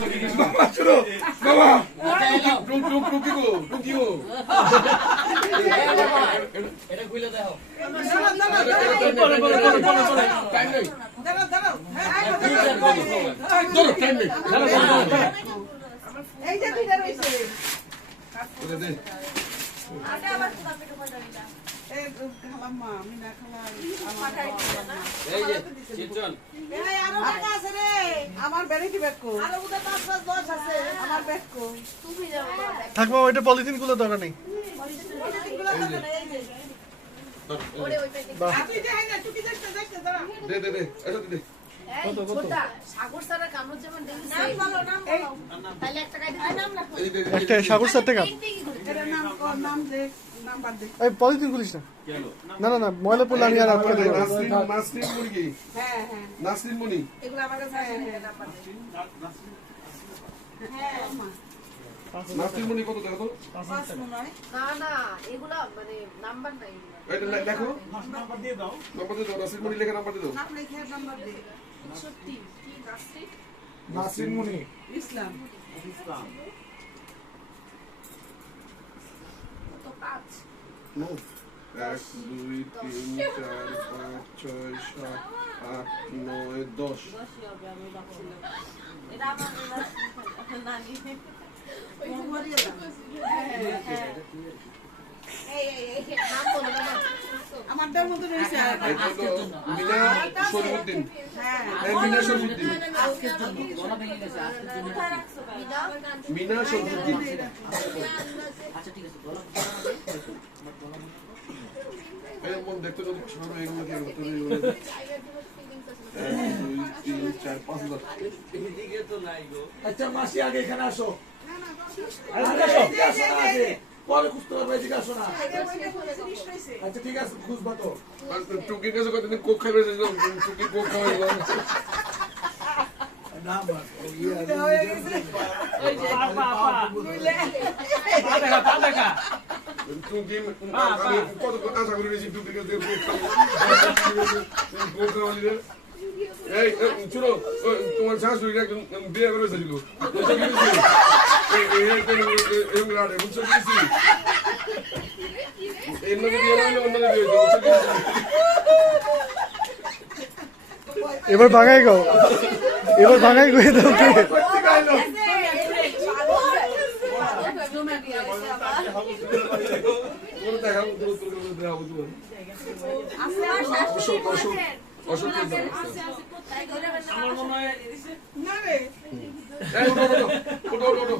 বাবা শুনো বাবা টুক টুক টুক কি গো টুক কি গো এটা খুলে দেখো টাইম নেই ধরো টাইম নেই এই যে দুইটা এই যে। এই থাকব ওইটা পলিথিনগুলো দরকার নেই দে দে দে। এটা দে সাগর সারা কামরুজ্জামান দেখি নাম বলো নাম বলো। তাহলে একটা কাইতে নাম রাখো একটা সাগর স্যার টাকা নাম নাম দে এই পলিথিন খুলিস না। না না না ময়লা পড়লে আমি আর আটকে দেবো নাসরিন নাসরিন মুরগি। হ্যাঁ হ্যাঁ। নাসরিন মুনি। এগুলো আমার কাছে আছে হ্যাঁ নাসরিন কত দেখো তো পাঁচ মনে না না এগুলা মানে নাম্বার নাই। এটা লেখো। নাম্বার দিয়ে দাও। নাম্বার দিয়ে নাসরিন মুনি লেখা নাম্বার দিয়ে দাও। নাম লিখে নাম্বার দে সত্যি কি নাস্তি নাসরিন মুনি। ইসলাম। তো পাঁচ? নো এক দুই তিন চার পাঁচ ছয় সাত আট নয় দশ। এটা আমার নানি এই এই এই নাম মতো রয়েছে মিনা হ্যাঁ। আচ্ছা ঠিক আছে এরকম দেখতে এগুলো কি তিন চার পাঁচ হাজার। আচ্ছা মাসি আগে এখানে আসো। আগে। পরে খুঁজতে পারবে এদিকে আসো না। আচ্ছা ঠিক আছে খুঁজবা তো। টুকির কাছে কতদিন কোক খাবে টুকি কোক খাবে ইয়ে কত আশা করে টুকির কাছে? এই শুনো তোমার শাশুড়ি বিয়ে করে কি এবার ভাঙাই গো এবার ভাঙাই গো দাও কে তোর দেখাবো তোমার অশোক অশোক অশোক না রে। এই ওটো ওটো ওটো